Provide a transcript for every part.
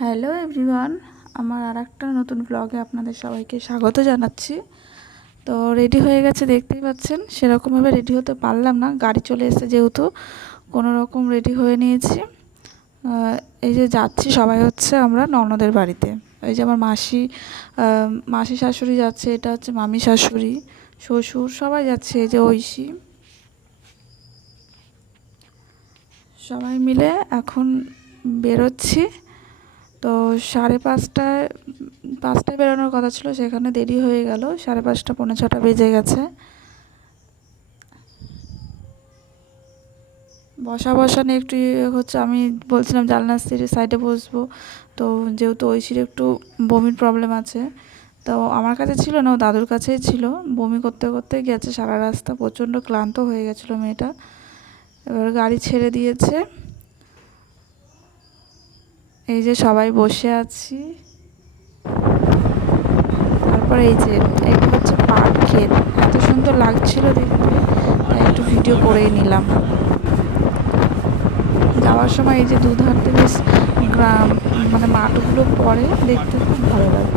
Hello everyone, আমার আরেকটা নতুন ব্লগে আপনাদের সবাইকে স্বাগত জানাচ্ছি। তো রেডি হয়ে গেছে, দেখতেই পাচ্ছেন। সেরকমভাবে রেডি হতে পারলাম না, গাড়ি চলে এসেছে যেহেতু কোনো রকম রেডি হয়ে নিয়েছি। এই যে যাচ্ছি, সবাই হচ্ছে আমরা ননদের বাড়িতে। এই যে আমার মাসি শাশুড়ি যাচ্ছে, এটা হচ্ছে মামি শাশুড়ি, শ্বশুর, সবাই যাচ্ছে। এই যে ঐশী, সবাই মিলে এখন বেরোচ্ছি। তো 5:30টায় বেরোনোর কথা ছিল, সেখানে দেরি হয়ে গেল, 5:30 পৌনে 6টা বেজে গেছে। বসা নিয়ে একটু হচ্ছে, আমি বলছিলাম জানলার সাইডে বসবো। তো যেহেতু ঐশীর একটু বমির প্রবলেম আছে, তো আমার কাছে ছিল না, ও দাদুর কাছেই ছিল। বমি করতে করতে গেছে সারা রাস্তা, প্রচণ্ড ক্লান্ত হয়ে গেছিলো মেয়েটা। এবার গাড়ি ছেড়ে দিয়েছে, এই যে সবাই বসে আছি। তারপর এই যে এটা হচ্ছে পার্কের, এত সুন্দর লাগছিল দেখতে, তাই একটু ভিডিও করেই নিলাম। যাওয়ার সময় এই যে দুধারতে বেশ গ্রাম, মানে মাঠগুলো পড়ে, দেখতে খুব ভালো লাগে।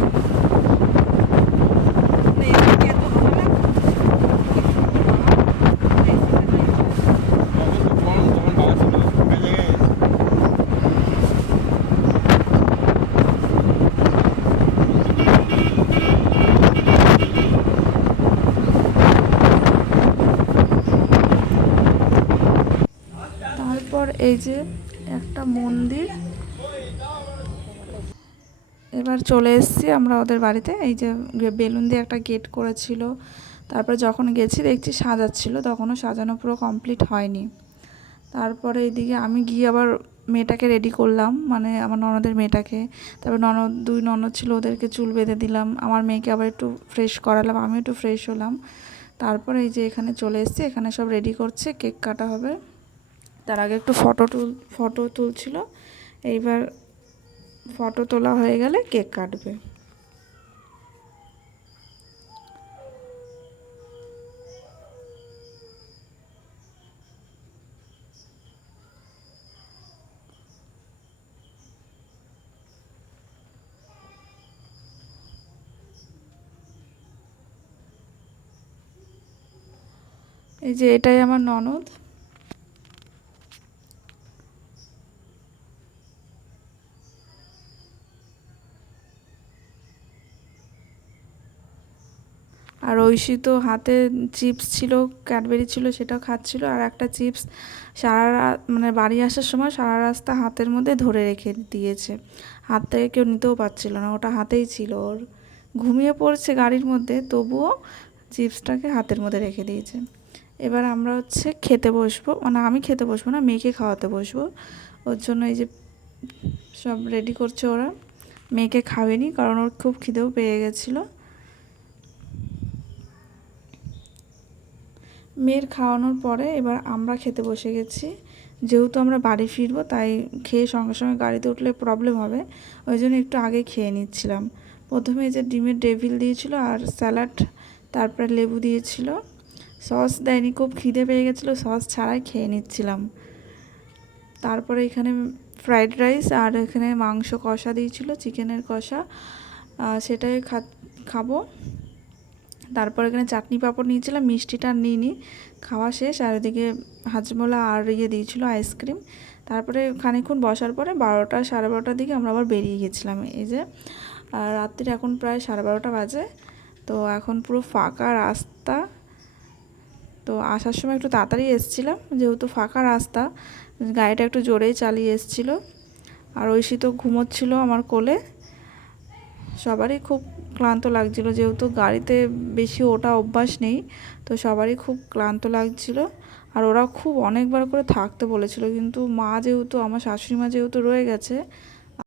তারপর এই যে একটা মন্দির, এবার চলে এসেছি আমরা ওদের বাড়িতে। এই যে বেলুন দিয়ে একটা গেট করেছিল, তারপরে যখন গেছি দেখছি সাজাচ্ছিল, তখনও সাজানো পুরো কমপ্লিট হয়নি। তারপরে এইদিকে আমি গিয়ে আবার মেয়েটাকে রেডি করলাম, মানে আমার ননদের মেয়েটাকে। তারপর দুই ননদ ছিল, ওদেরকে চুল বেঁধে দিলাম, আমার মেয়েকে আবার একটু ফ্রেশ করালাম, আমি একটু ফ্রেশ হলাম। তারপরে এই যে এখানে চলে এসেছি, এখানে সব রেডি করছে, কেক কাটা হবে। তার আগে একটু ফটো তুলছিল। এইবার ফটো তোলা হয়ে গেলে কেক কাটবে। এই যে এটাই আমার ননদ। আর ঐশী তো হাতে চিপস ছিল, ক্যাডবেরি ছিল, সেটাও খাচ্ছিল। আর একটা চিপস মানে বাড়ি আসার সময় সারা রাস্তা হাতের মধ্যে ধরে রেখে দিয়েছে, হাত থেকে কেউ নিতেও পারছিল না, ওটা হাতেই ছিল ওর। ঘুমিয়ে পড়ছে গাড়ির মধ্যে, তবুও চিপসটাকে হাতের মধ্যে রেখে দিয়েছে। এবার আমরা হচ্ছে খেতে বসবো, মানে আমি খেতে বসবো না, মেয়েকে খাওয়াতে বসবো। ওর জন্য এই যে সব রেডি করছে ওরা। মেয়েকে খাওয়ায়নি, কারণ ওর খুব খিদেও পেয়ে গেছিলো। মেয়ের খাওয়ানোর পরে এবার আমরা খেতে বসে গেছি। যেহেতু আমরা বাড়ি ফিরবো, তাই খেয়ে সঙ্গে সঙ্গে গাড়িতে উঠলে প্রবলেম হবে, ওই জন্য একটু আগে খেয়ে নিচ্ছিলাম। প্রথমে যে ডিমের ডেভিল দিয়েছিল আর স্যালাড, তারপরে লেবু দিয়েছিল, সস দেয়নি, খুব খিদে পেয়ে গেছিলো, সস ছাড়াই খেয়ে নিচ্ছিলাম। তারপরে এখানে ফ্রাইড রাইস আর এখানে মাংস কষা দিয়েছিল, চিকেনের কষা, সেটাই খাবো। তারপর এখানে চাটনি পাঁপড় নিয়েছিলাম, মিষ্টিটা নিইনি, খাওয়া শেষ। আর এদিকে হাজমোলা আর দিয়েছিলো আইসক্রিম। তারপরে খানিকক্ষণ বসার পরে 12টা 12:30টার দিকে আমরা আবার বেরিয়ে গেছিলাম। এই যে রাত্রির এখন প্রায় 12:30 বাজে। তো এখন পুরো ফাঁকা রাস্তা। তো আসার সময় একটু তাড়াতাড়ি এসেছিলাম, যেহেতু ফাঁকা রাস্তা, গাড়িটা একটু জোরেই চালিয়ে এসেছিলো। আর ঐশী তো ঘুমোচ্ছিলো আমার কোলে। সবারই খুব ক্লান্ত লাগছিল, যেহেতু গাড়িতে বেশি ওঠা অভ্যাস নেই, তো সবারই খুব ক্লান্ত লাগছিল। আর ওরা খুব অনেকবার করে থাকতে বলেছিল, কিন্তু মা যেহেতু, আমার শাশুড়ি মা যেহেতু রয়ে গেছে,